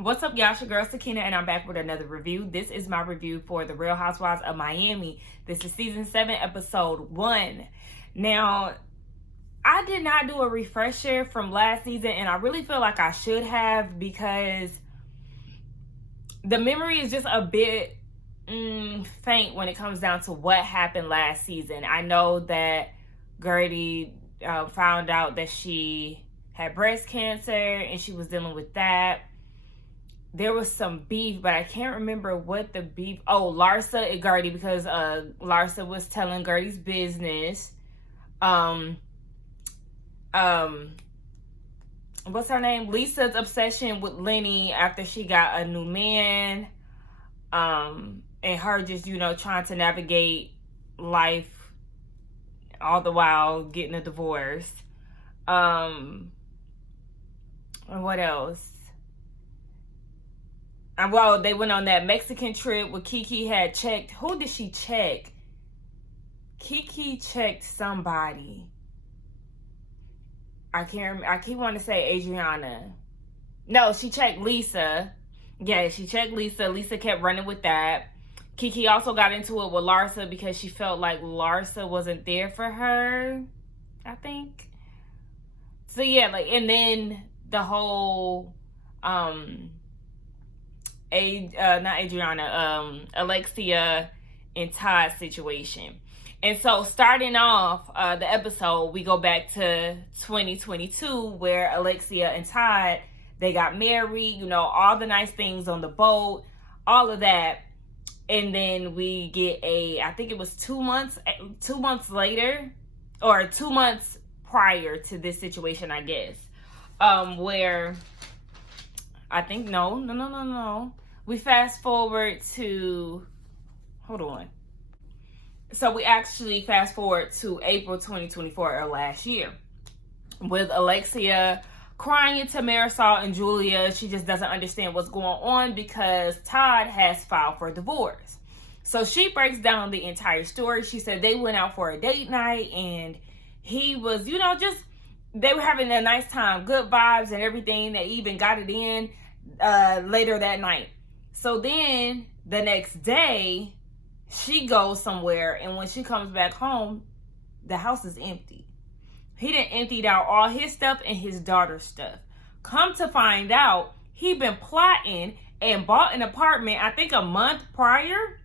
What's up, y'all? It's your girl Sakina, and I'm back with another review. This is my review for The Real Housewives of Miami. This is season 7, episode 1. Now, I did not do a refresher from last season, and I really feel like I should have, because the memory is just a bit faint when it comes down to what happened last season. I know that Jodie found out that she had breast cancer, and she was dealing with that. There was some beef, but I can't remember what the beef... Oh, Larsa and Jodie, because Larsa was telling Jodie's business. What's her name? Lisa's obsession with Lenny after she got a new man. And her just, trying to navigate life all the while getting a divorce. And what else? Well, they went on that Mexican trip where Kiki had checked. Who did she check? Kiki checked somebody. I can't remember. I keep wanting to say Adriana. No, she checked Lisa. Yeah, she checked Lisa. Lisa kept running with that. Kiki also got into it with Larsa because she felt like Larsa wasn't there for her, I think. So yeah, and then the whole Alexia and Todd situation. And so starting off the episode, we go back to 2022 where Alexia and Todd, they got married, all the nice things on the boat, all of that. And then we get I think it was 2 months later, or 2 months prior to this situation, I guess, where I think, no. We fast forward to, hold on. So we actually fast forward to April 2024, or last year, with Alexia crying to Marisol and Julia. She just doesn't understand what's going on because Todd has filed for divorce. So she breaks down the entire story. She said they went out for a date night and he was, they were having a nice time, good vibes and everything. They even got it in later that night. So then the next day, she goes somewhere, and when she comes back home, the house is empty. He done emptied out all his stuff and his daughter's stuff. Come to find out, he been plotting and bought an apartment, I think a month prior,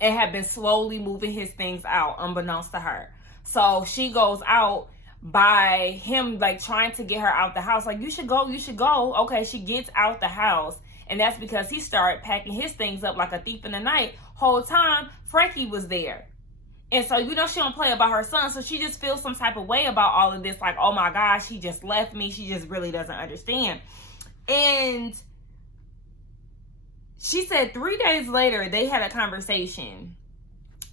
and had been slowly moving his things out, unbeknownst to her. So she goes out by him, trying to get her out the house. You should go. Okay, she gets out the house. And that's because he started packing his things up like a thief in the night. Whole time, Frankie was there. And so, she don't play about her son. So she just feels some type of way about all of this. Like, oh my gosh, he just left me. She just really doesn't understand. And she said 3 days later, they had a conversation.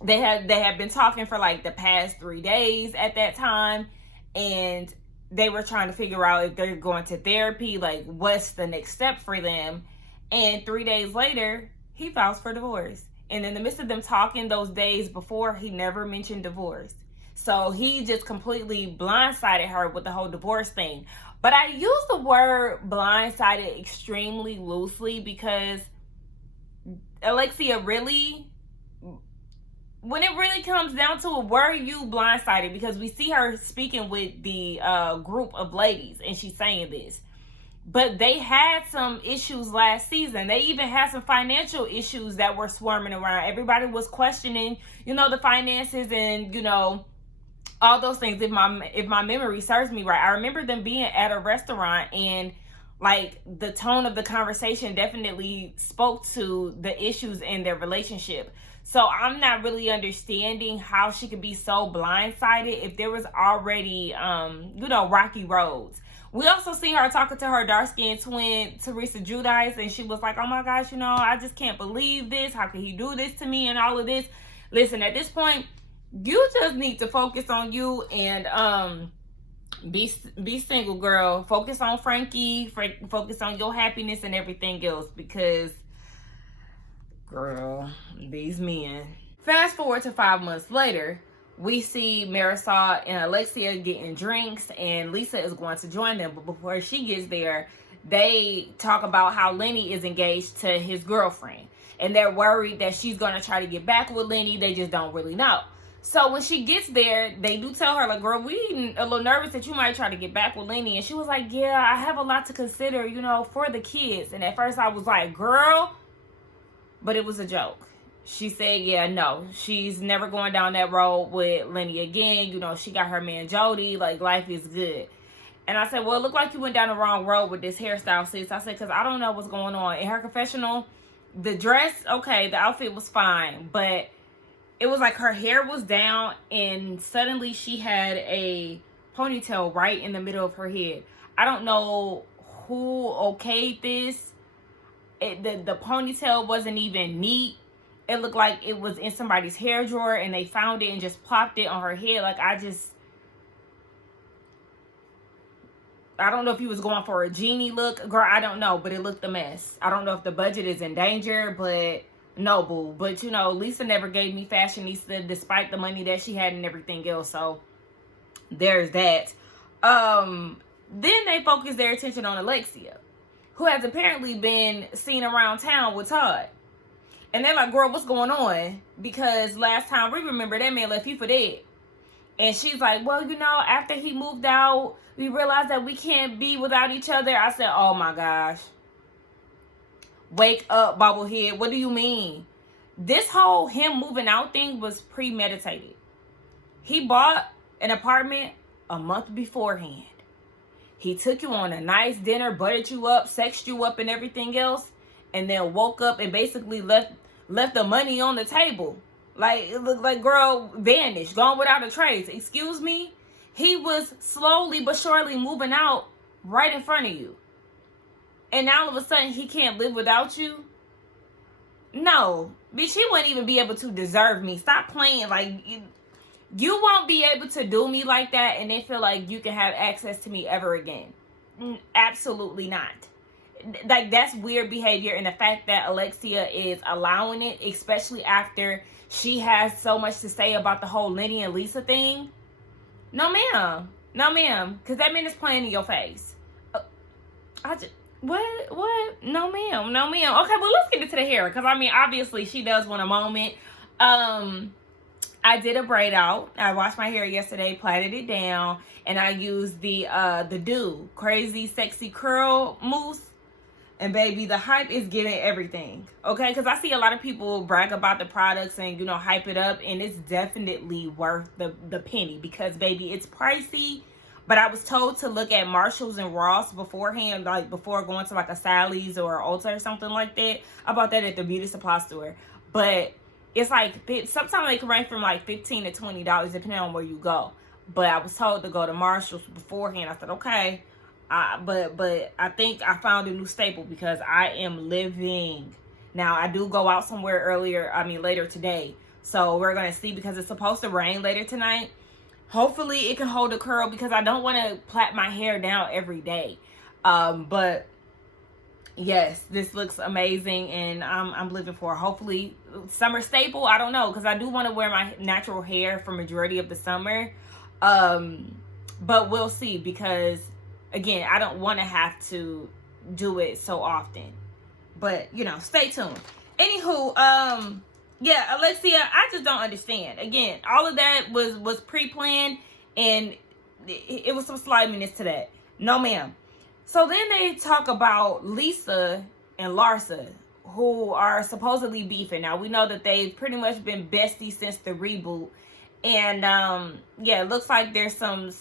They had been talking for the past 3 days at that time. And they were trying to figure out if they're going to therapy, what's the next step for them. And 3 days later, he files for divorce. And in the midst of them talking those days before, he never mentioned divorce. So he just completely blindsided her with the whole divorce thing. But I use the word blindsided extremely loosely because Alexia, really, when it really comes down to it, were you blindsided? Because we see her speaking with the group of ladies, and she's saying this. But they had some issues last season. They even had some financial issues that were swarming around. Everybody was questioning, the finances and, all those things. If my memory serves me right, I remember them being at a restaurant, and the tone of the conversation definitely spoke to the issues in their relationship. So I'm not really understanding how she could be so blindsided if there was already, rocky roads. We also see her talking to her dark-skinned twin, Teresa Giudice, and she was like, oh my gosh, I just can't believe this. How could he do this to me and all of this? Listen, at this point, you just need to focus on you and be single, girl. Focus on Frankie. Focus on your happiness and everything else, because, girl, these men. Fast forward to 5 months later, we see Marisol and Alexia getting drinks, and Lisa is going to join them. But before she gets there, they talk about how Lenny is engaged to his girlfriend. And they're worried that she's going to try to get back with Lenny. They just don't really know. So when she gets there, they do tell her, like, girl, we a little nervous that you might try to get back with Lenny. And she was like, yeah, I have a lot to consider, you know, for the kids. And at first I was like, girl, but it was a joke. She said, yeah, no, she's never going down that road with Lenny again. You know, she got her man Jodie. Like, life is good. And I said, well, it looked like you went down the wrong road with this hairstyle, sis. I said, because I don't know what's going on. In her confessional, the dress, okay, the outfit was fine. But it was like her hair was down and suddenly she had a ponytail right in the middle of her head. I don't know who okayed this. The ponytail wasn't even neat. It looked like it was in somebody's hair drawer and they found it and just plopped it on her head. Like, I don't know if he was going for a genie look. Girl, I don't know, but it looked a mess. I don't know if the budget is in danger, but no, boo. But, you know, Lisa never gave me fashionista despite the money that she had and everything else. So, there's that. Then they focus their attention on Alexia, who has apparently been seen around town with Todd. And they're like, girl, what's going on? Because last time we remember that man left you for dead. And she's like, well, you know, after he moved out, we realized that we can't be without each other. I said, oh my gosh. Wake up, bobblehead. What do you mean? This whole him moving out thing was premeditated. He bought an apartment a month beforehand. He took you on a nice dinner, buttered you up, sexed you up and everything else. And then woke up and basically left the money on the table. Like, it looked like, girl, vanished, gone without a trace. Excuse me? He was slowly but surely moving out right in front of you. And now all of a sudden, he can't live without you? No. Bitch, he wouldn't even be able to deserve me. Stop playing. Like, you won't be able to do me like that and then feel like you can have access to me ever again. Absolutely not. Like, that's weird behavior. And the fact that Alexia is allowing it, especially after she has so much to say about the whole Lenny and Lisa thing. No, ma'am. No, ma'am. Because that man is playing in your face. What? No, ma'am. No, ma'am. Okay, well, let's get into the hair. Because, I mean, obviously, she does want a moment. I did a braid out. I washed my hair yesterday, plaited it down. And I used the Do Crazy Sexy Curl Mousse. And baby, the hype is getting everything, okay? Because I see a lot of people brag about the products and, you know, hype it up. And it's definitely worth the penny because, baby, it's pricey. But I was told to look at Marshalls and Ross beforehand, like before going to like a Sally's or Ulta or something like that. I bought that at the beauty supply store. But it's like, sometimes they can range from like $15 to $20 depending on where you go. But I was told to go to Marshalls beforehand. I said, okay. But I think I found a new staple because I am living. Now, I do go out somewhere later today. So we're going to see because it's supposed to rain later tonight. Hopefully it can hold a curl because I don't want to plait my hair down every day. But yes, this looks amazing and I'm living for it. Hopefully summer staple. I don't know because I do want to wear my natural hair for majority of the summer. But we'll see because again, I don't want to have to do it so often. But, you know, stay tuned. Anywho, yeah, Alexia, I just don't understand. Again, all of that was pre-planned and it was some sliminess to that. No, ma'am. So then they talk about Lisa and Larsa, who are supposedly beefing. Now, we know that they've pretty much been besties since the reboot. And yeah, it looks like there's some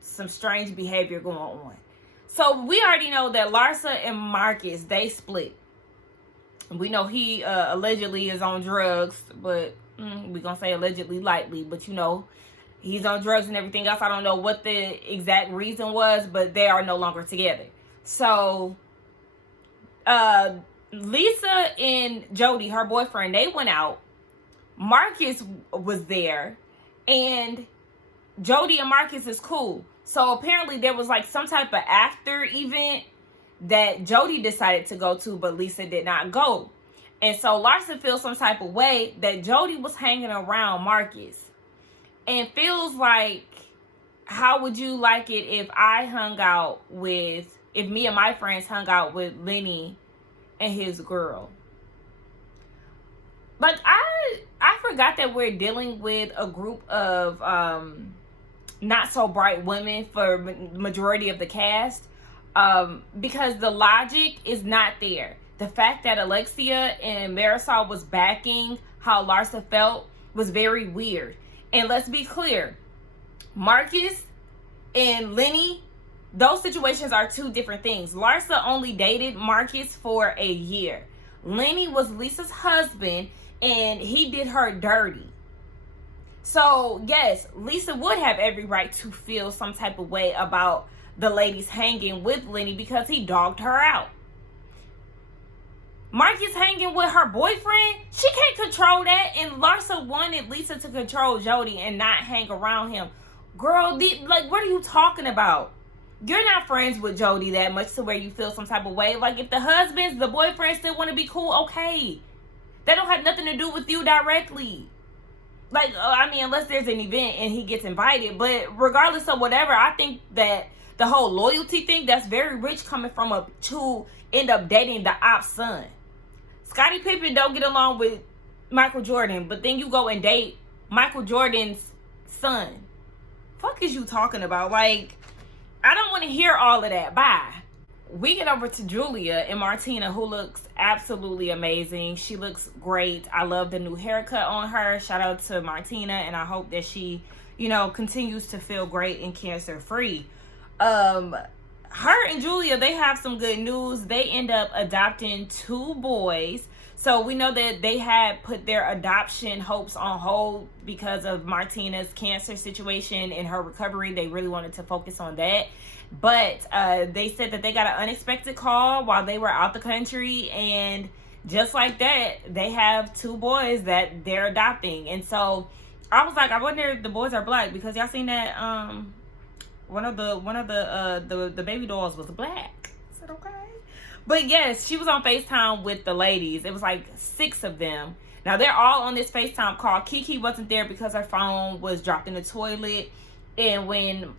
strange behavior going on. So we already know that Larsa and Marcus, they split. We know he allegedly is on drugs, but we're gonna say allegedly lightly, but you know, he's on drugs and everything else. I don't know what the exact reason was, but they are no longer together. So Lisa and Jodie, her boyfriend, they went out. Marcus was there. And Jodie and Marcus is cool. So apparently there was like some type of after event that Jodie decided to go to, but Lisa did not go. And so Larsa feels some type of way that Jodie was hanging around Marcus. And feels like, how would you like it if I hung out with if me and my friends hung out with Lenny and his girl. Like, I forgot that we're dealing with a group of not so bright women for majority of the cast, because the logic is not there. The fact that Alexia and Marisol was backing how Larsa felt was very weird. And let's be clear, Marcus and Lenny, those situations are two different things. Larsa only dated Marcus for a year. Lenny was Lisa's husband, and he did her dirty. So, yes, Lisa would have every right to feel some type of way about the ladies hanging with Lenny because he dogged her out. Marcus hanging with her boyfriend, she can't control that. And Larsa wanted Lisa to control Jodie and not hang around him. Girl, like, what are you talking about? You're not friends with Jodie that much to where you feel some type of way. Like, if the husbands, the boyfriends still want to be cool, okay. That don't have nothing to do with you directly. Like, I mean, unless there's an event and he gets invited. But regardless of whatever, I think that the whole loyalty thing, that's very rich coming from a to end up dating the op's son. Scottie Pippen don't get along with Michael Jordan, but then you go and date Michael Jordan's son. Fuck is you talking about? Like, I don't want to hear all of that. Bye. We get over to Julia and Martina, who looks absolutely amazing. She looks great. I love the new haircut on her. Shout out to Martina, and I hope that she, continues to feel great and cancer free. Her and Julia, they have some good news. They end up adopting 2 boys. So we know that they had put their adoption hopes on hold because of Martina's cancer situation and her recovery. They really wanted to focus on that. But they said that they got an unexpected call while they were out the country. And just like that, they have 2 boys that they're adopting. And so I was like, I wonder if the boys are black, because y'all seen that one of the baby dolls was black. I said, okay. But yes, she was on FaceTime with the ladies. It was like 6 of them. Now they're all on this FaceTime call. Kiki wasn't there because her phone was dropped in the toilet. And when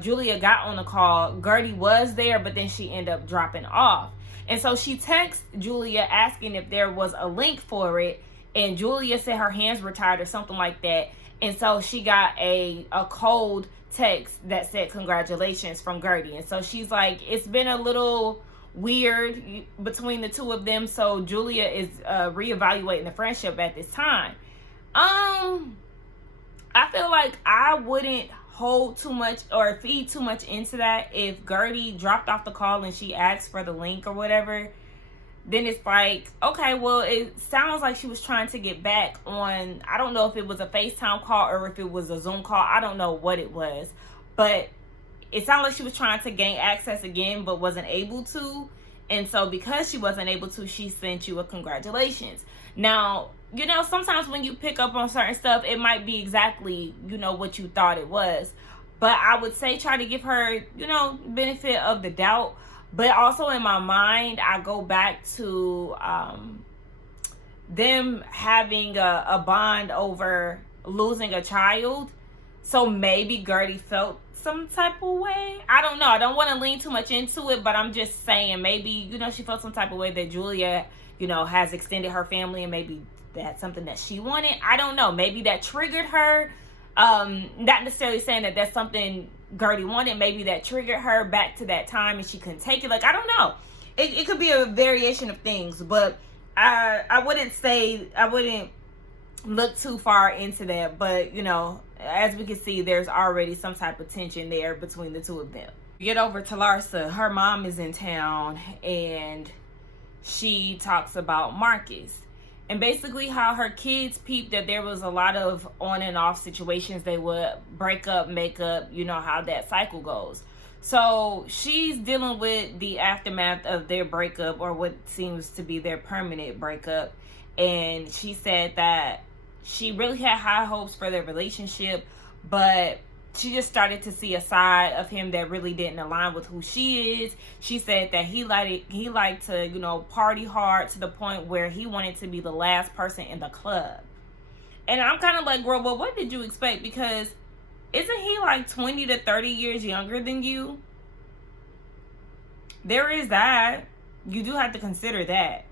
Julia got on the call, Gertie was there, but then she ended up dropping off. And so she texted Julia asking if there was a link for it. And Julia said her hands were tired or something like that. And so she got a cold text that said congratulations from Gertie. And so she's like, it's been a little weird between the 2 of them. So Julia is reevaluating the friendship at this time. I feel like I wouldn't hold too much or feed too much into that. If Gertie dropped off the call and she asked for the link or whatever, then it's like, okay, well, it sounds like she was trying to get back on, I don't know if it was a FaceTime call or if it was a Zoom call. I don't know what it was, but it sounded like she was trying to gain access again, but wasn't able to. And so because she wasn't able to, she sent you a congratulations. Now, sometimes when you pick up on certain stuff, it might be exactly, what you thought it was. But I would say try to give her, benefit of the doubt. But also in my mind, I go back to them having a bond over losing a child. So maybe Gertie felt some type of way. I don't know. I don't want to lean too much into it, but I'm just saying maybe, she felt some type of way that Julia, has extended her family, and maybe that's something that she wanted. I don't know. Maybe that triggered her. Not necessarily saying that that's something Gertie wanted. Maybe that triggered her back to that time and she couldn't take it. Like, I don't know. It could be a variation of things, but I wouldn't look too far into that. But, as we can see, there's already some type of tension there between the 2 of them. Get over to Larsa. Her mom is in town and she talks about Marcus. And basically how her kids peeped that there was a lot of on and off situations. They would break up, make up, how that cycle goes. So she's dealing with the aftermath of their breakup, or what seems to be their permanent breakup. And she said that she really had high hopes for their relationship, but she just started to see a side of him that really didn't align with who she is. She said that he liked to, party hard to the point where he wanted to be the last person in the club. And I'm kind of like, girl, well, what did you expect? Because isn't he like 20 to 30 years younger than you? There is that. You do have to consider that.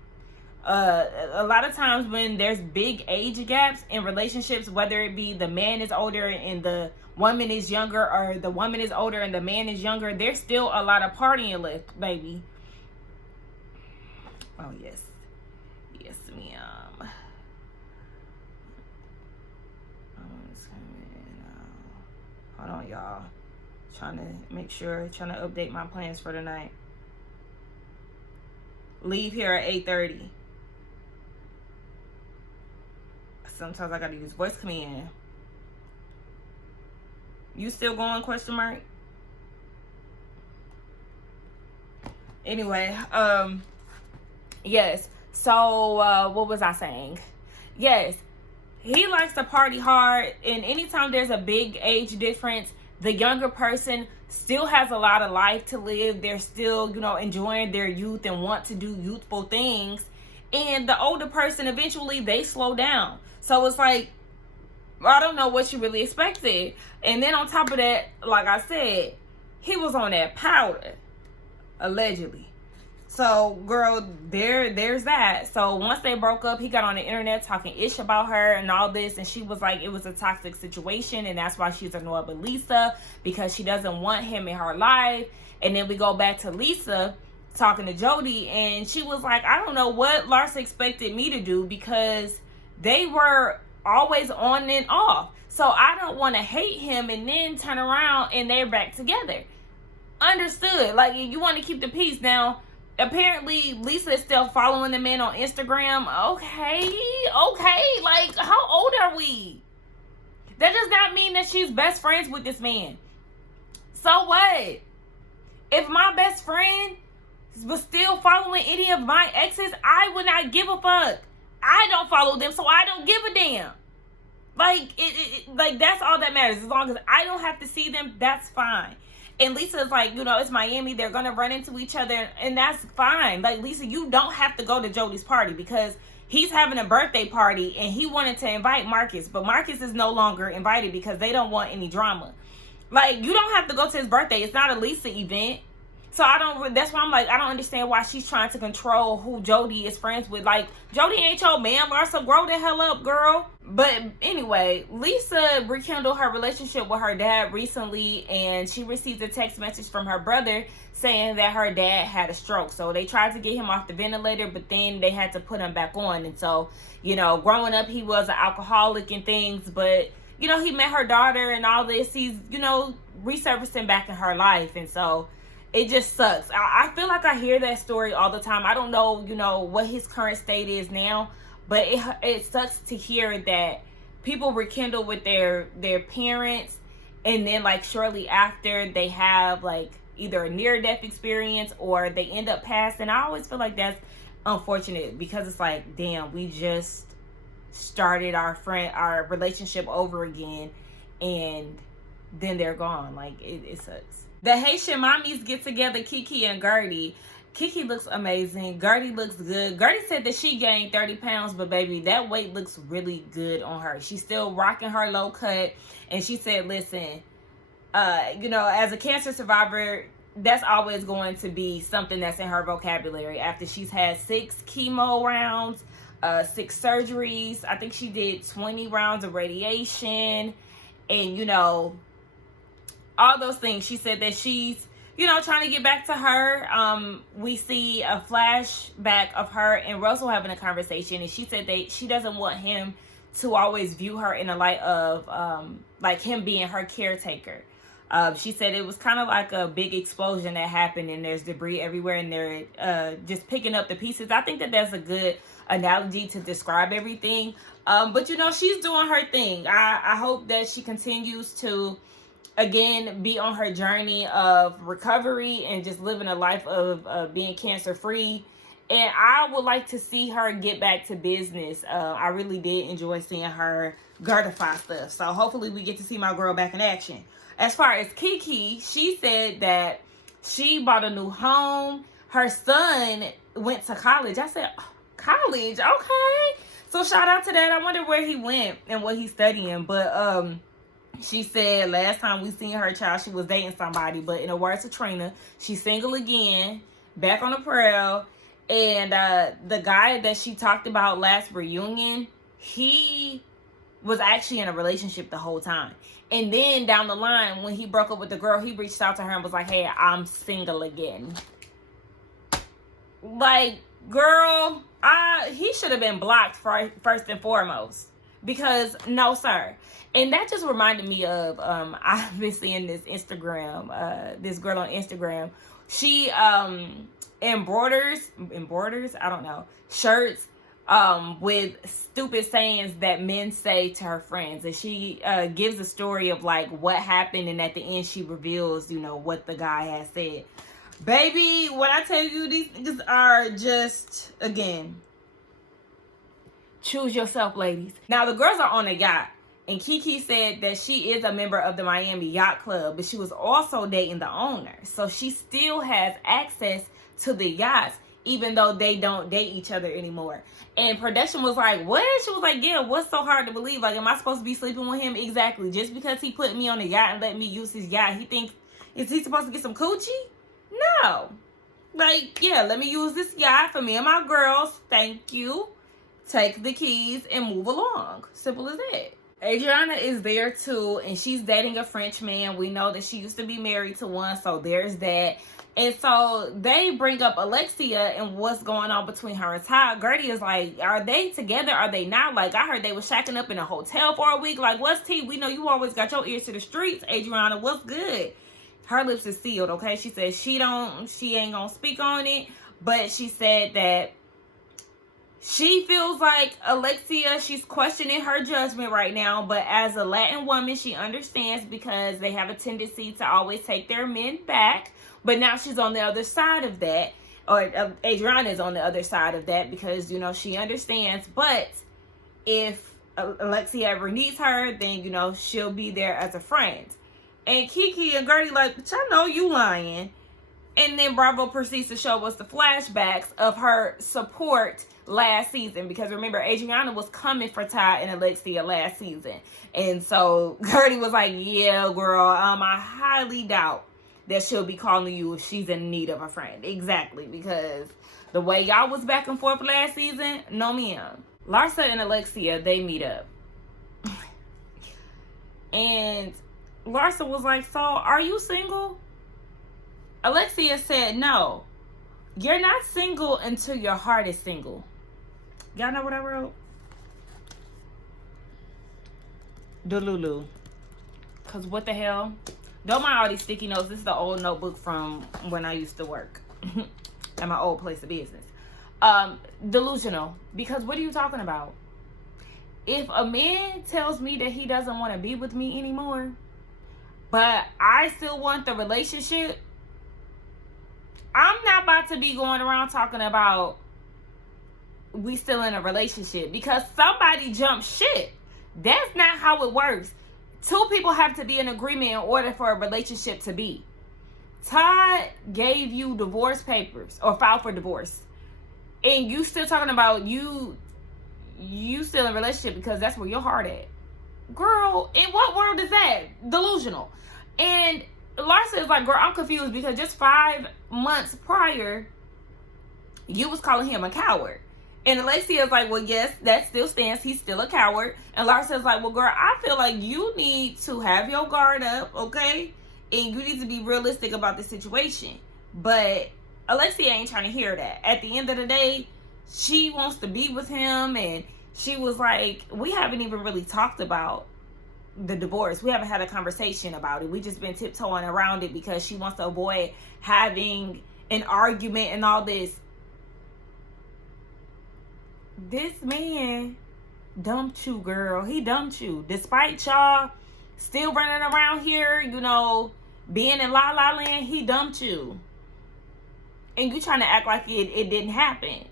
A lot of times when there's big age gaps in relationships, whether it be the man is older and the woman is younger, or the woman is older and the man is younger, there's still a lot of partying left, baby. Oh, yes. Yes, ma'am. Hold on, y'all. Trying to update my plans for tonight. Leave here at 8:30. Sometimes I gotta use voice command. You still going, question mark? Anyway, yes. So, what was I saying? Yes, he likes to party hard, and anytime there's a big age difference, the younger person still has a lot of life to live. They're still, enjoying their youth and want to do youthful things. And the older person, eventually, they slow down. So it's like, I don't know what you really expected. And then on top of that, like I said, he was on that powder, allegedly. So, girl, there's that. So once they broke up, he got on the internet talking ish about her and all this, and she was like, it was a toxic situation, and that's why she's annoyed with Lisa, because she doesn't want him in her life. And then we go back to Lisa talking to Jodie, and she was like, I don't know what Larsa expected me to do, because they were always on and off. So I don't want to hate him and then turn around and they're back together. Understood. Like, you want to keep the peace. Now, apparently Lisa is still following the man on Instagram. Okay. Like, how old are we? That does not mean that she's best friends with this man. So what? If my best friend was still following any of my exes, I would not give a fuck. I don't follow them, so I don't give a damn. Like, like, that's all that matters. As long as I don't have to see them, that's fine. And Lisa's like, it's Miami. They're going to run into each other, and that's fine. Like, Lisa, you don't have to go to Jodie's party, because he's having a birthday party, and he wanted to invite Marcus. But Marcus is no longer invited because they don't want any drama. Like, you don't have to go to his birthday. It's not a Lisa event. So that's why I'm like, I don't understand why she's trying to control who Jodie is friends with. Like, Jodie ain't your man, Larsa. Grow the hell up, girl. But anyway, Lisa rekindled her relationship with her dad recently, and she received a text message from her brother saying that her dad had a stroke. So they tried to get him off the ventilator, but then they had to put him back on. And so, growing up, he was an alcoholic and things, but, he met her daughter and all this. He's, resurfacing back in her life. And so it just sucks. I feel like I hear that story all the time. I don't know, what his current state is now, but it sucks to hear that people rekindle with their parents, and then, like, shortly after they have, like, either a near-death experience or they end up passing. I always feel like that's unfortunate, because it's like, damn, we just started our relationship over again, and then they're gone. Like, it sucks. The Haitian mommies get together, Kiki and Gertie. Kiki looks amazing. Gertie looks good. Gertie said that she gained 30 pounds, but baby, that weight looks really good on her. She's still rocking her low cut. And she said, listen, as a cancer survivor, that's always going to be something that's in her vocabulary. After she's had 6 chemo rounds, 6 surgeries. I think she did 20 rounds of radiation. And, all those things. She said that she's, trying to get back to her. We see a flashback of her and Russell having a conversation, and she said that she doesn't want him to always view her in the light of, like, him being her caretaker. She said it was kind of like a big explosion that happened, and there's debris everywhere, and they're just picking up the pieces. I think that that's a good analogy to describe everything. But, she's doing her thing. I hope that she continues to, again, be on her journey of recovery and just living a life of being cancer free. And I would like to see her get back to business. I really did enjoy seeing her Gertify stuff. So hopefully we get to see my girl back in action. As far as Kiki, she said that she bought a new home. Her son went to college. I said, oh, college? Okay. So shout out to that. I wonder where he went and what he's studying. But she said last time we seen her child, she was dating somebody. But in the words of Trina, she's single again. back on the prowl. And the guy that she talked about last reunion, he was actually in a relationship the whole time. And then down the line, when he broke up with the girl, he reached out to her and was like, hey, I'm single again. Like, girl, he should have been blocked first and foremost. Because, no, sir. And that just reminded me of, I've been seeing this Instagram, this girl on Instagram. She embroiders, I don't know, shirts with stupid sayings that men say to her friends. And she gives a story of, like, what happened. And at the end, she reveals, you know, what the guy has said. Baby, when I tell you, these niggas are just, again, choose yourself, ladies. Now, the girls are on a yacht. And Kiki said that she is a member of the Miami Yacht Club, but she was also dating the owner. So she still has access to the yachts, even though they don't date each other anymore. And production was like, what? She was like, yeah, what's so hard to believe? Like, am I supposed to be sleeping with him? Exactly. Just because he put me on the yacht and let me use his yacht, he thinks, is he supposed to get some coochie? No. Like, yeah, let me use this yacht for me and my girls. Thank you. Take the keys and move along. Simple as that. Adriana is there too, and she's dating a French man. We know that she used to be married to one, so there's that. And so they bring up Alexia and what's going on between her and Todd. Gertie is like, are they together? Are they not? Like, I heard they were shacking up in a hotel for a week. Like, what's tea? We know you always got your ears to the streets, Adriana. What's good? Her lips is sealed, okay? She said she ain't gonna speak on it, but she said that she feels like Alexia, she's questioning her judgment right now, but as a Latin woman, she understands because they have a tendency to always take their men back. But now she's on the other side of that, or Adriana is on the other side of that because, you know, she understands. But if Alexia ever needs her, then, you know, she'll be there as a friend. And Kiki and Gertie like, but I know you lying. And then Bravo proceeds to show us the flashbacks of her support last season. Because remember, Adriana was coming for Ty and Alexia last season. And so Gertie was like, yeah, girl, I highly doubt that she'll be calling you if she's in need of a friend. Exactly. Because the way y'all was back and forth last season, no ma'am. Larsa and Alexia, they meet up. And Larsa was like, so are you single? Alexia said, no, you're not single until your heart is single. Y'all know what I wrote? Delulu. Because what the hell? Don't mind all these sticky notes. This is the old notebook from when I used to work at my old place of business. Delusional. Because what are you talking about? If a man tells me that he doesn't want to be with me anymore, but I still want the relationship, I'm not about to be going around talking about we still in a relationship because somebody jumped ship. That's not how it works. Two people have to be in agreement in order for a relationship to be. Todd gave you divorce papers or filed for divorce. And you still talking about you still in a relationship because that's where your heart at. Girl, in what world is that? Delusional. And Larsa is like, girl, I'm confused because just 5 months prior, you was calling him a coward. And Alexia is like, well, yes, that still stands. He's still a coward. And Larsa is like, well, girl, I feel like you need to have your guard up, okay? And you need to be realistic about the situation. But Alexia ain't trying to hear that. At the end of the day, she wants to be with him. And she was like, we haven't even really talked about the divorce. We haven't had a conversation about it. We just been tiptoeing around it because she wants to avoid having an argument and all this. This man dumped you, girl. He dumped you. Despite y'all still running around here, you know, being in La La Land, he dumped you. And you trying to act like it didn't happen.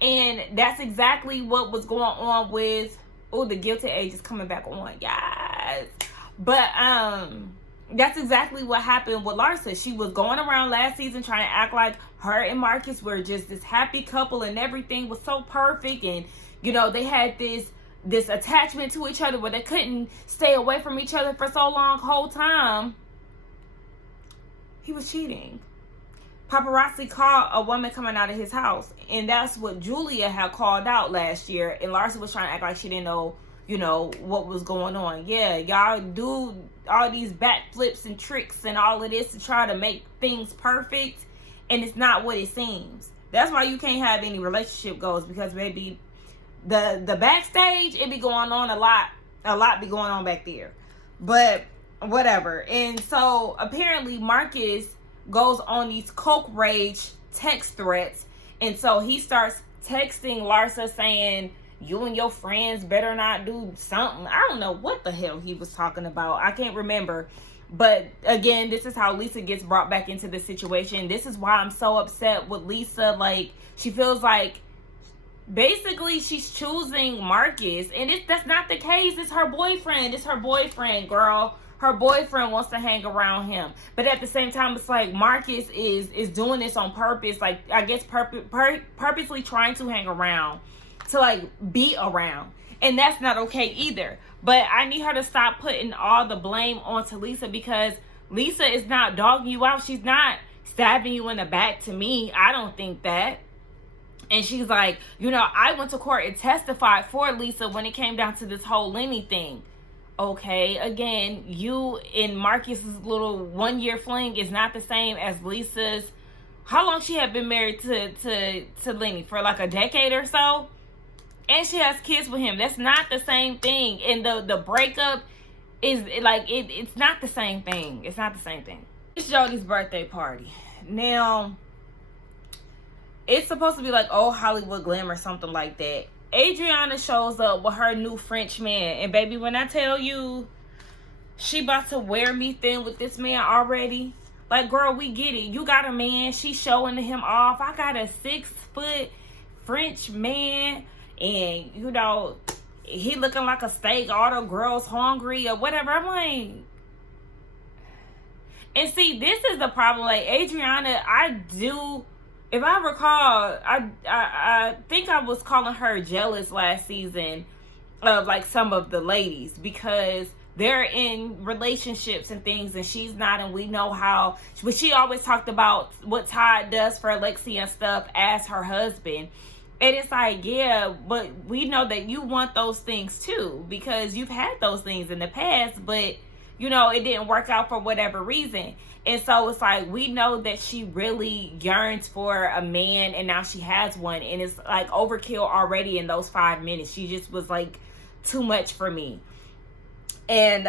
And that's exactly what was going on with, oh, the guilty age is coming back on. Yes. But that's exactly what happened with Larsa. She was going around last season trying to act like her and Marcus were just this happy couple and everything was so perfect. And, you know, they had this attachment to each other where they couldn't stay away from each other for so long. Whole time, he was cheating. paparazzi caught a woman coming out of his house, and that's what Julia had called out last year, and Larsa was trying to act like she didn't know, you know, what was going on. Yeah, y'all do all these backflips and tricks and all of this to try to make things perfect, and it's not what it seems. That's why you can't have any relationship goals, because baby, the backstage, it be going on a lot be going on back there. But whatever. And so apparently Marcus goes on these coke rage text threats, and so he starts texting Larsa saying, you and your friends better not do something. I don't know what the hell he was talking about. I can't remember. But again, this is how Lisa gets brought back into the situation. This is why I'm so upset with Lisa. Like, she feels like basically she's choosing Marcus, and that's not the case. It's her boyfriend. It's her boyfriend, girl. Her boyfriend wants to hang around him, but at the same time, it's like Marcus is doing this on purpose. Like, I guess purposely trying to hang around, to like be around, and that's not okay either. But I need her to stop putting all the blame onto Lisa, because Lisa is not dogging you out. She's not stabbing you in the back. To me, I don't think that. And she's like, you know, I went to court and testified for Lisa when it came down to this whole Lenny thing. Okay, again, you and Marcus's little 1 year fling is not the same as Lisa's. How long she had been married to Lenny? For like a decade or so? And she has kids with him. That's not the same thing. And the breakup is like, it's not the same thing. It's not the same thing. It's Jodie's birthday party. Now, it's supposed to be like old Hollywood glam or something like that. Adriana shows up with her new French man. And baby, when I tell you she about to wear me thin with this man already, like, girl, we get it. You got a man. She's showing him off. I got a 6-foot French man. And, you know, he looking like a steak. All the girls hungry or whatever. I'm like... And see, this is the problem. Like, Adriana, if I recall, I think I was calling her jealous last season of like some of the ladies, because they're in relationships and things and she's not, and we know how. But she always talked about what Todd does for Alexia and stuff as her husband. And it's like, yeah, but we know that you want those things too, because you've had those things in the past, but you know, it didn't work out for whatever reason. And so it's like, we know that she really yearns for a man, and now she has one, and it's like overkill already in those 5 minutes. She just was like too much for me. And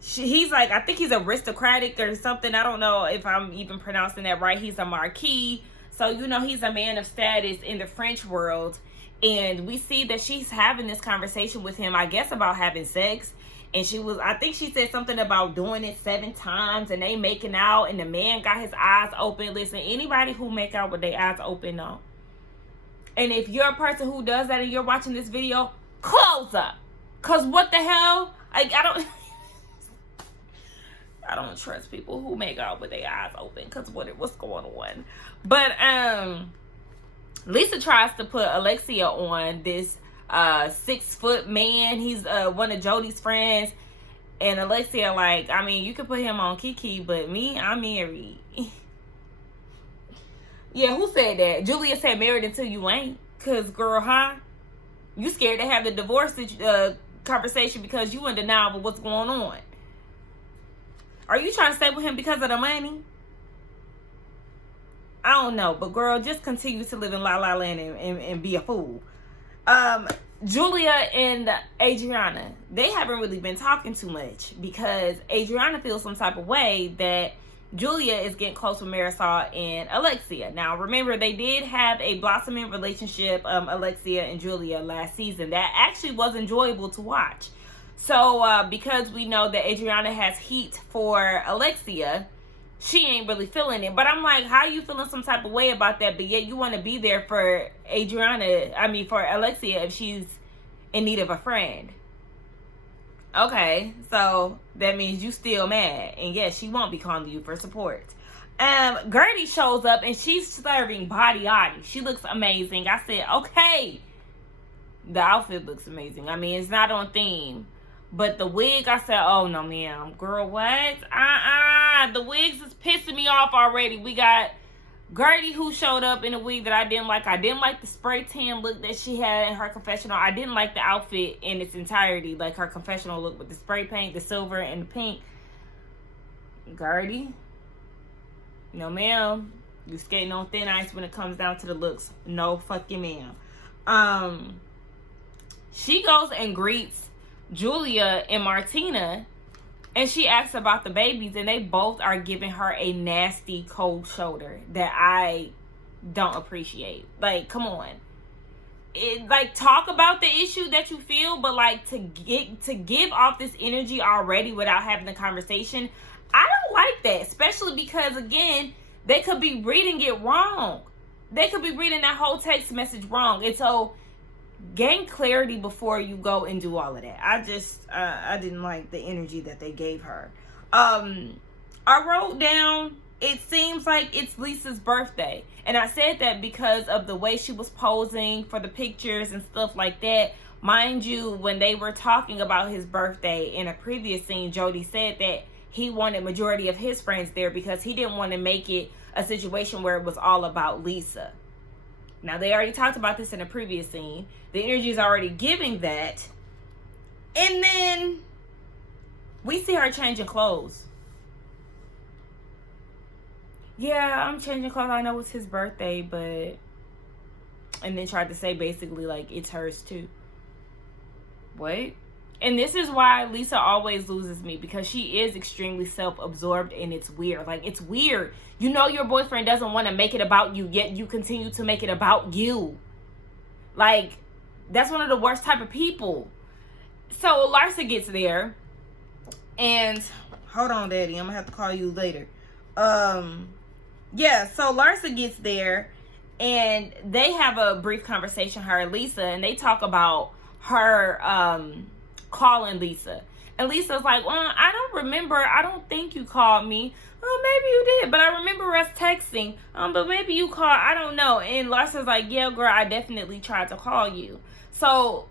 he's like, I think he's aristocratic or something. I don't know if I'm even pronouncing that right. He's a marquis. So, you know, he's a man of status in the French world. And we see that she's having this conversation with him, I guess, about having sex. And I think she said something about doing it 7 times and they making out and the man got his eyes open. Listen, anybody who make out with their eyes open, no. And if you're a person who does that and you're watching this video, close up. Because what the hell? I don't trust people who make out with their eyes open, because what's going on? But Lisa tries to put Alexia on this 6-foot man. He's one of Jodie's friends, and Alexia like, I mean, you can put him on Kiki, but me, I'm married. Yeah, who said that? Julia said married until you ain't. Cause girl, huh? You scared to have the divorce conversation because you in denial of what's going on. Are you trying to stay with him because of the money? I don't know, but girl, just continue to live in La La Land and be a fool. Julia and Adriana, they haven't really been talking too much, because Adriana feels some type of way that Julia is getting close with Marisol and Alexia. Now, remember, they did have a blossoming relationship, Alexia and Julia, last season. That actually was enjoyable to watch. So, because we know that Adriana has heat for Alexia, she ain't really feeling it. But I'm like, how you feeling some type of way about that, but yet you want to be there for for Alexia if she's in need of a friend? Okay, so that means you still mad. And yes, she won't be calling you for support. Gertie shows up and she's serving body. She looks amazing. I said, okay, the outfit looks amazing. I mean, it's not on theme, But the wig, I said, oh no ma'am, girl, what? The wigs is pissing me off already. We got Gertie, who showed up in a wig that I didn't like. I didn't like the spray tan look that she had in her confessional. I didn't like the outfit in its entirety, like her confessional look with the spray paint, the silver and the pink. Gertie, no ma'am, you skating on thin ice when it comes down to the looks. No fucking ma'am. She goes and greets Julia and Martina, and she asks about the babies, and they both are giving her a nasty cold shoulder that I don't appreciate. Like, come on. Like, talk about the issue that you feel, but like to give off this energy already without having the conversation, I don't like that, especially because, again, they could be reading it wrong. They could be reading that whole text message wrong. And so gain clarity before you go and do all of that. I didn't like the energy that they gave her. I wrote down, it seems like it's Lisa's birthday. And I said that because of the way she was posing for the pictures and stuff like that. Mind you, when they were talking about his birthday in a previous scene, Jodie said that he wanted majority of his friends there because he didn't want to make it a situation where it was all about Lisa. Now, they already talked about this in a previous scene. The energy is already giving that. And then we see her changing clothes. Yeah, I'm changing clothes. I know it's his birthday, but... And then tried to say basically like it's hers too. What? And this is why Lisa always loses me, because she is extremely self-absorbed, and it's weird. Like, it's weird. You know your boyfriend doesn't want to make it about you, yet you continue to make it about you. Like, that's one of the worst type of people. So Larsa gets there, and hold on, Daddy, I'm gonna have to call you later. Yeah, so Larsa gets there, and they have a brief conversation, her and Lisa, and they talk about her calling Lisa. And Lisa's like, well, I don't remember. I don't think you called me. Oh, maybe you did, but I remember us texting. But maybe you called. I don't know. And Larsa's like, yeah, girl, I definitely tried to call you. So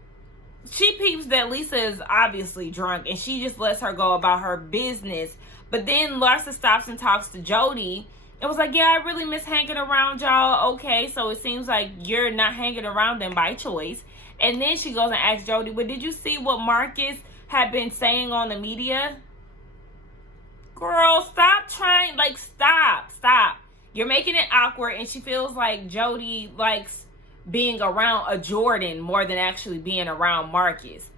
she peeps that Lisa is obviously drunk, and she just lets her go about her business. But then Larsa stops and talks to Jodie. It was like, yeah, I really miss hanging around y'all. Okay, so it seems like you're not hanging around them by choice. And then she goes and asks Jodie, well, did you see what Marcus had been saying on the media? Girl, stop trying. Like, stop. You're making it awkward, and she feels like Jodie likes being around a Jordan more than actually being around Marcus.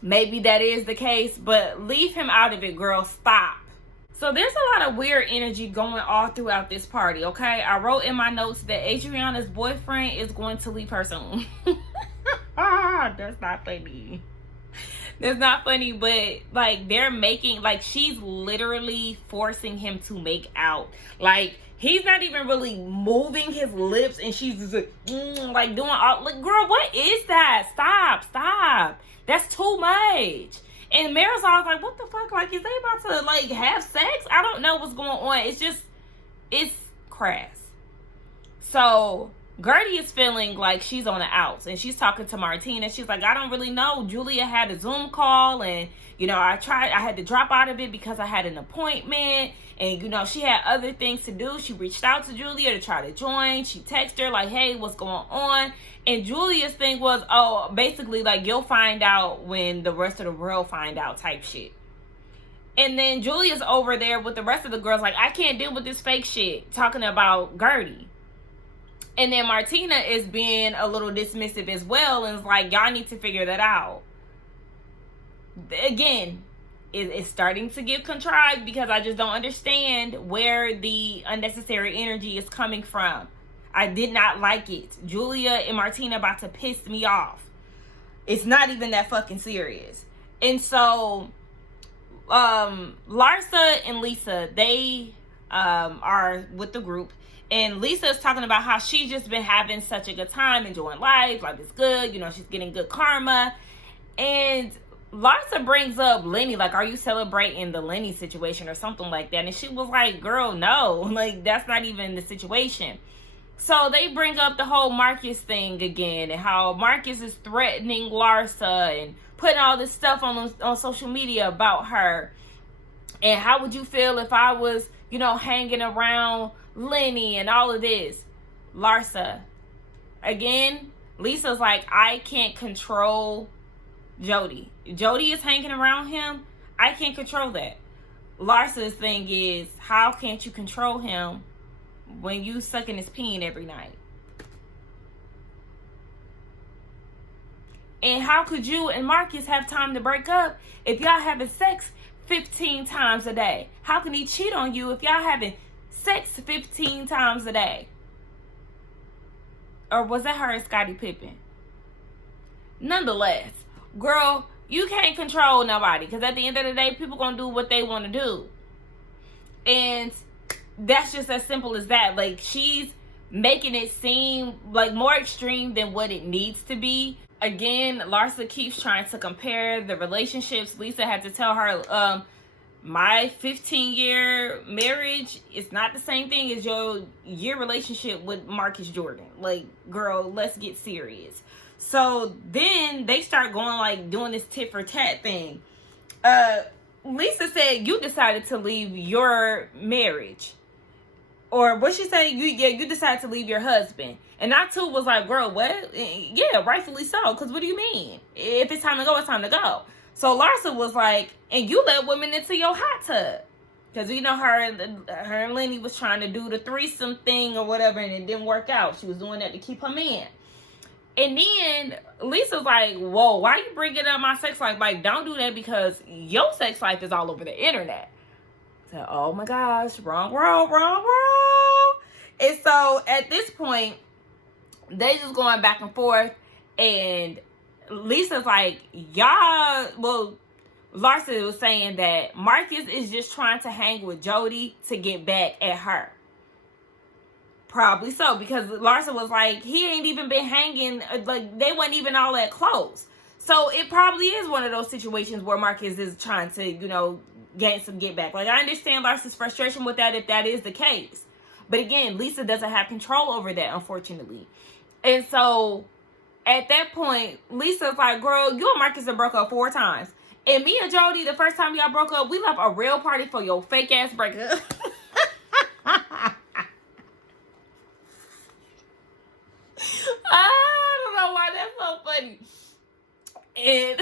Maybe that is the case, but leave him out of it, girl. Stop. So there's a lot of weird energy going all throughout this party, okay? I wrote in my notes that Adriana's boyfriend is going to leave her soon. That's not funny. That's not funny, but like they're making, like she's literally forcing him to make out. Like he's not even really moving his lips, and she's just like doing all, like, girl, what is that? Stop. That's too much. And Marisol's like, what the fuck? Like, is they about to, like, have sex? I don't know what's going on. It's crass. So, Gertie is feeling like she's on the outs. And she's talking to Martina. She's like, I don't really know. Julia had a Zoom call. And, you know, I had to drop out of it because I had an appointment. And, you know, she had other things to do. She reached out to Julia to try to join. She texted her like, hey, what's going on? And Julia's thing was, oh, basically, like, you'll find out when the rest of the world find out type shit. And then Julia's over there with the rest of the girls like, I can't deal with this fake shit, talking about Gertie. And then Martina is being a little dismissive as well, and is like, y'all need to figure that out. Again, it's starting to get contrived because I just don't understand where the unnecessary energy is coming from. I did not like it. Julia and Martina about to piss me off. It's not even that fucking serious. And so, Larsa and Lisa, they are with the group. And Lisa is talking about how she's just been having such a good time, enjoying life. Life is good. You know, she's getting good karma. And Larsa brings up Lenny, like, are you celebrating the Lenny situation or something like that? And she was like, girl, no. Like, that's not even the situation. So they bring up the whole Marcus thing again, and how Marcus is threatening Larsa and putting all this stuff on social media about her. And how would you feel if I was, you know, hanging around Lenny and all of this? Larsa. Again, Lisa's like, I can't control Jodie. Jodie is hanging around him. I can't control that. Larsa's thing is, how can't you control him when you sucking his peen every night? And how could you and Marcus have time to break up if y'all having sex 15 times a day? How can he cheat on you if y'all having sex 15 times a day? Or was that her and Scottie Pippen? Nonetheless, girl, you can't control nobody, because at the end of the day, people gonna do what they want to do. And that's just as simple as that. Like, she's making it seem like more extreme than what it needs to be. Again, Larsa keeps trying to compare the relationships. Lisa had to tell her, my 15-year marriage is not the same thing as your relationship with Marcus Jordan. Like, girl, let's get serious. So then they start going, like, doing this tit for tat thing. Lisa said, you decided to leave your marriage. Or what she say? You decided to leave your husband. And I too was like, girl, what? Yeah, rightfully so. Because what do you mean? If it's time to go, it's time to go. So Larsa was like, and you let women into your hot tub. Because, you know, her and Lenny was trying to do the threesome thing or whatever, and it didn't work out. She was doing that to keep her man. And then Lisa's like, whoa, why you bringing up my sex life? Like, don't do that, because your sex life is all over the internet. So, oh my gosh, wrong. And so at this point, they just going back and forth, and Lisa's like, y'all, well, Larsa was saying that Marcus is just trying to hang with Jodie to get back at her. Probably so, because Larsa was like, he ain't even been hanging, like, they weren't even all that close. So it probably is one of those situations where Marcus is trying to, you know, gain some get back. Like, I understand Larsa's frustration with that if that is the case. But again, Lisa doesn't have control over that, unfortunately. And so at that point, Lisa's like, girl, you and Marcus have broke up 4 times. And me and Jodie, the first time y'all broke up, we left a real party for your fake ass breakup. I don't know why that's so funny. And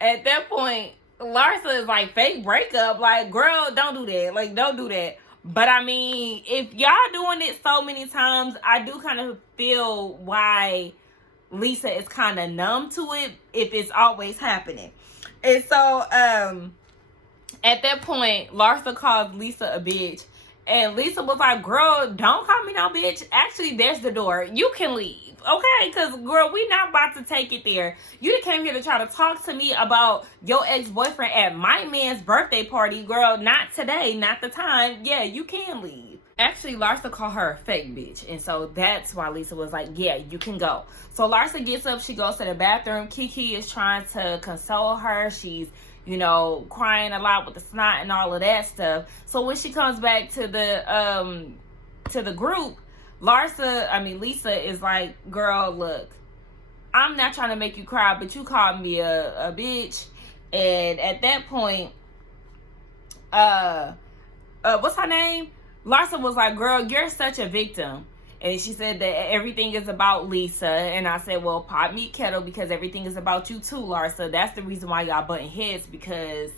at that point, Larsa is like, fake breakup. Like, girl, don't do that. Like, don't do that. But I mean, if y'all doing it so many times, I do kind of feel why Lisa is kind of numb to it if it's always happening. And so, at that point, Larsa calls Lisa a bitch. And Lisa was like, girl, don't call me no bitch. Actually, there's the door. You can leave. Okay? Because, girl, we not about to take it there. You came here to try to talk to me about your ex-boyfriend at my man's birthday party. Girl, not today. Not the time. Yeah, you can leave. Actually, Larsa called her a fake bitch. And so that's why Lisa was like, yeah, you can go. So Larsa gets up. She goes to the bathroom. Kiki is trying to console her. She's, you know, crying a lot with the snot and all of that stuff. So when she comes back to the group, Lisa is like, girl, look, I'm not trying to make you cry, but you called me a bitch. And at that point, what's her name? Larsa was like, girl, you're such a victim. And she said that everything is about Lisa. And I said, well, pot meet kettle, because everything is about you too, Larsa. That's the reason why y'all butting heads, because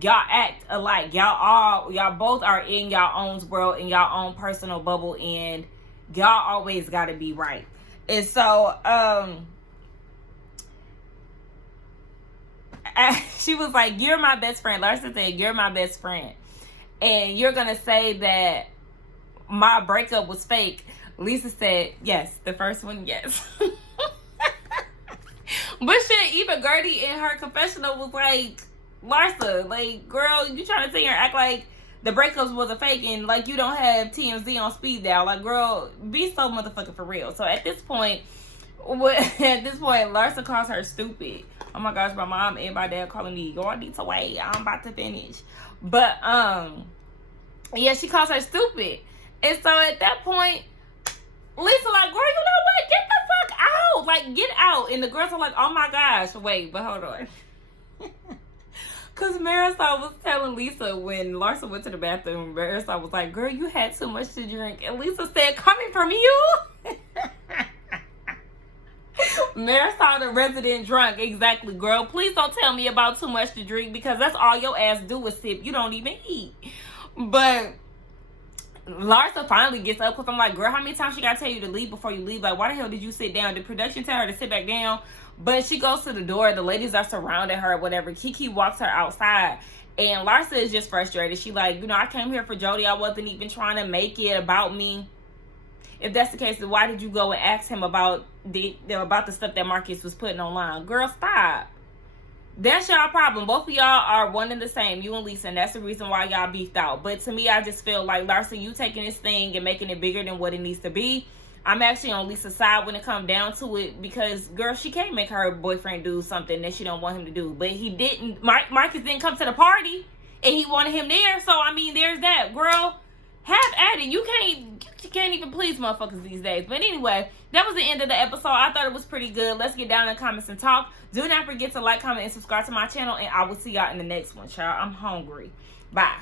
y'all act alike. Y'all both are in y'all own world, in y'all own personal bubble, and y'all always gotta be right. And so she was like, you're my best friend. Larsa said, you're my best friend, and you're gonna say that my breakup was fake. Lisa said, yes, the first one, yes. But shit, even Gertie in her confessional was like, Larsa, like, girl, you trying to sit here and act like the breakups was a fake, and like you don't have TMZ on speed dial. Like, girl, be so motherfucking for real. So at this point, Larsa calls her stupid. Oh my gosh, my mom and my dad calling me, yo, I need to wait, I'm about to finish. But yeah, she calls her stupid. And so at that point, Lisa like, girl, you know what? Get the fuck out. Like, Like, get out. And the girls are like, oh my gosh. Wait, but hold on. Because Marisol was telling Lisa when Larsa went to the bathroom, Marisol was like, girl, you had too much to drink. And Lisa said, coming from you? Marisol, the resident drunk. Exactly, girl. Please don't tell me about too much to drink, because that's all your ass do is sip. You don't even eat. But Larsa finally gets up, because I'm like, girl, how many times she got to tell you to leave before you leave? Like, why the hell did you sit down? Did production tell her to sit back down? But she goes to the door. The ladies are surrounding her, whatever. Kiki walks her outside. And Larsa is just frustrated. She like, you know, I came here for Jodie. I wasn't even trying to make it about me. If that's the case, then why did you go and ask him about the stuff that Marcus was putting online? Girl, stop. That's y'all problem. Both of y'all are one and the same, you and Lisa, and that's the reason why y'all beefed out. But to me, I just feel like, Larsa, you taking this thing and making it bigger than what it needs to be. I'm actually on Lisa's side when it comes down to it, because, girl, she can't make her boyfriend do something that she don't want him to do. But he didn't. Marcus didn't come to the party, and he wanted him there. So, I mean, there's that. Girl, have at it. You can't even please motherfuckers these days. But anyway, that was the end of the episode. I thought it was pretty good. Let's get down in the comments and talk. Do not forget to like, comment, and subscribe to my channel, and I will see y'all in the next one, child. I'm hungry. Bye.